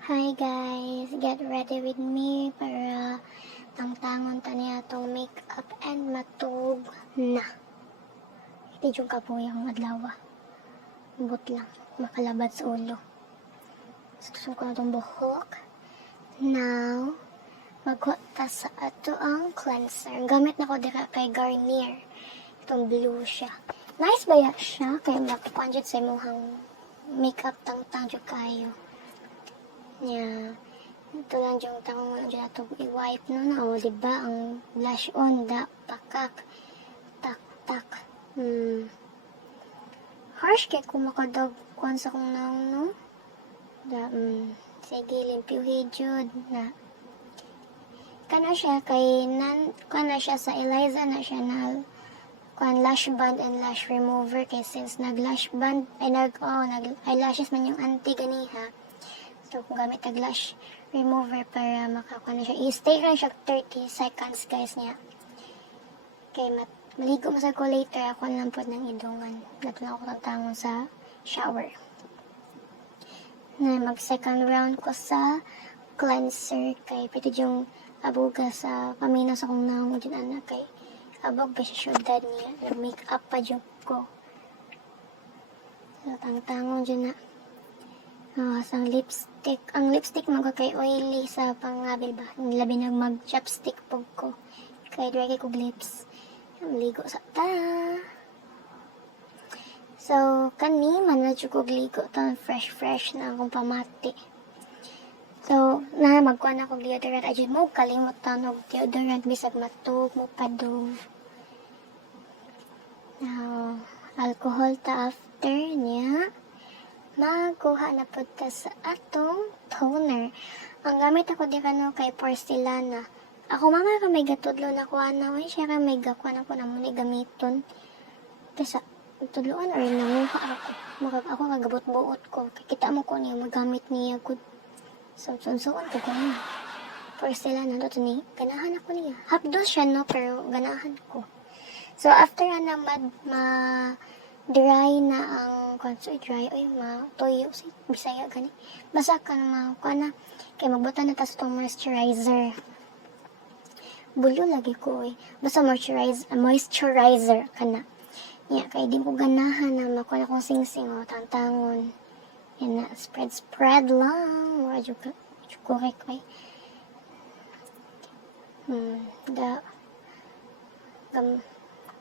Hi guys, get ready with me para tangtangon ta niya tong makeup and matug na. Iti yung kapuyang adlaw. But lang, makalabad sa ulo. Susun ko na tong buhok. Now, magkuha ta sa ato ang cleanser. Gamit na ko dira kay Garnier. Itong blue siya. Nice ba ya siya? Kaya makupanjit sa imuhang makeup tangtang jud kayo. Yeah. Ito lang yung tanong mo dyan ito i-wipe no na. O, diba? Ang blush on, da, pakak, tak, tak. Harsh kaya kung makadog kuhan sa kong naong no. Da, sige, limpyuhi jud na. Kana siya kay kana siya sa Eliza na siya na kuhan lash band and lash remover kay since nag-lash band ay eyelashes man yung auntie ganiha. So, kung gamit ang lash remover para makakuha na siya. I-stay lang siya 30 seconds, guys, niya. Okay, maligo masag ko later. Ako lang po ng idungan. Nato lang ako tatangon sa shower. Na mag-second round ko sa cleanser. Kay pwede yung abuga sa pamina sa kong naong dyan anak. Kay abog ba siya syudad niya. Nag-make up pa dyan ko. So, tangtangon dyan na. Ang lipstick. Ang lipstick magkakay oily sa pangabil ba? Labi na mag-chapstick po ko. Kaya dry kay kog lips. Ligo sa ta. So, kani manadyo kog ligo. Ito fresh na akong pamati. So, magkuha na kog deodorant. Ajud mo kalimot tanog deodorant. Bisag matug mo padong. Now, alcohol ta after niya. Magkuha na po ta sa atong toner. Ang gamit ako di kano kay porcelana. Ako mga ka may gatudlo na kuha na. Siya ka may gakuha na ko na muna gamiton. Kasi tudloan or nanguha ako. Ako kagabot-buot ko. Kita mo ko niya magamit niya. So, sunsuon ko niya. Porcelana. Ito ni, ganahan ako niya. Half-dose siya no, pero ganahan ko. So, after na dry na ang konso dry oy matuyo si bisaya gani basta ka na kana kay magbutan na tas tong moisturizer bulo lagi ko oy basta moisturizer kana nya kay di ko ganahan na makuha kong singsing o tantangon yan na spread lang wala jud correct oy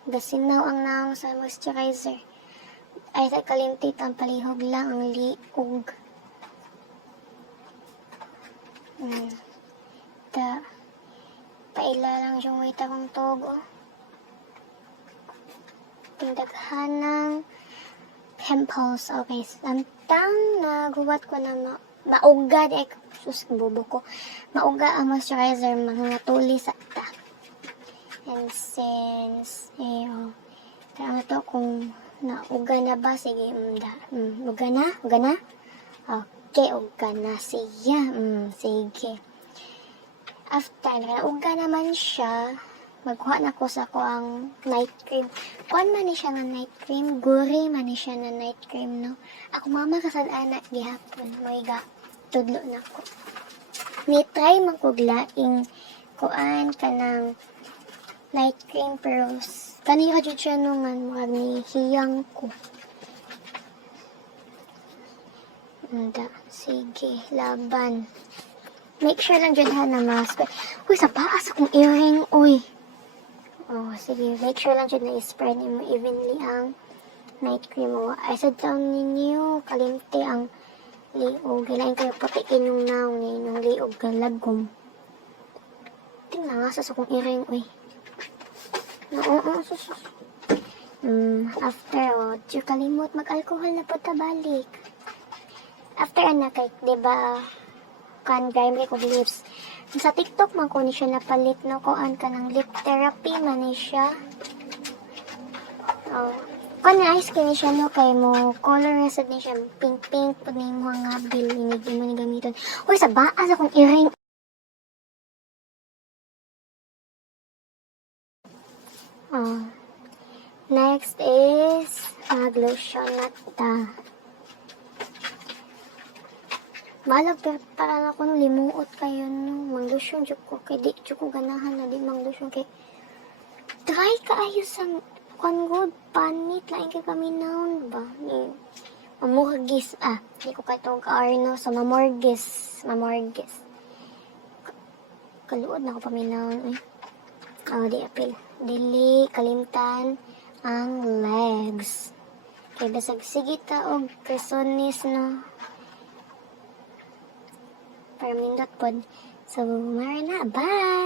gasinaw ang naong sa moisturizer ay sa kalimtit ang palihog lang ang liog. Paila lang yung wait akong togo. Tindaghan ng pimples. Okay, samtang naguwat ko na mauga di ay bobo ko. Mauga ang moisturizer mga tuli sa ta. And since ano to kung uga na ba? Sige, uga na? Okay, uga na siya. Sige. After, uga naman siya, magkuha na ko sa ko ang night cream. Kuan man ni siya na night cream, guri man ni siya na night cream, no? Ako mama kasad anak gihapon, mga tudlo na ko. Ni-try magkuglaing kuan ka ng night cream, pero kaniya jud siya nungan mga ni hiyang ko. Sige, laban. Make sure lang jud ha na mask. Uy, sa paas akong earring, uy. Oh, sige, make sure lang jud na i-spread mo evenly ang night cream mo. Ay, sa down ninyo, kalimti ang liog. Kailangan kayo putiin yung naong yung liog galagom. Tingnan nga sa akong earring, uy. Sus. After, di kalimot, mag-alcohol na po tabalik. After, kay, diba, kan grime ko lips. Sa TikTok, man ko ni siya napalit, no, kuan ka ng lip therapy, man ni siya. Nice kini siya, no, kay mo, color resed ni siya, pink-pink, pag ni mo nga bill, hindi mo ni gamiton. Uy, sa baas akong earring. Next is mag-lotion na ta. Balag para na akong limuot kayo no. Manglusyon jud ko kay di jud ko ganahan na di manglusyon kay try kaayo sa good panit lain kay paminawon ba ni mamorgis di ko katong kaarno sa mamorgis kaluod na ko paminawon di apil dili kalimtan ang legs kay basag sige ta og kresonis no para mindot pod so mara na bye.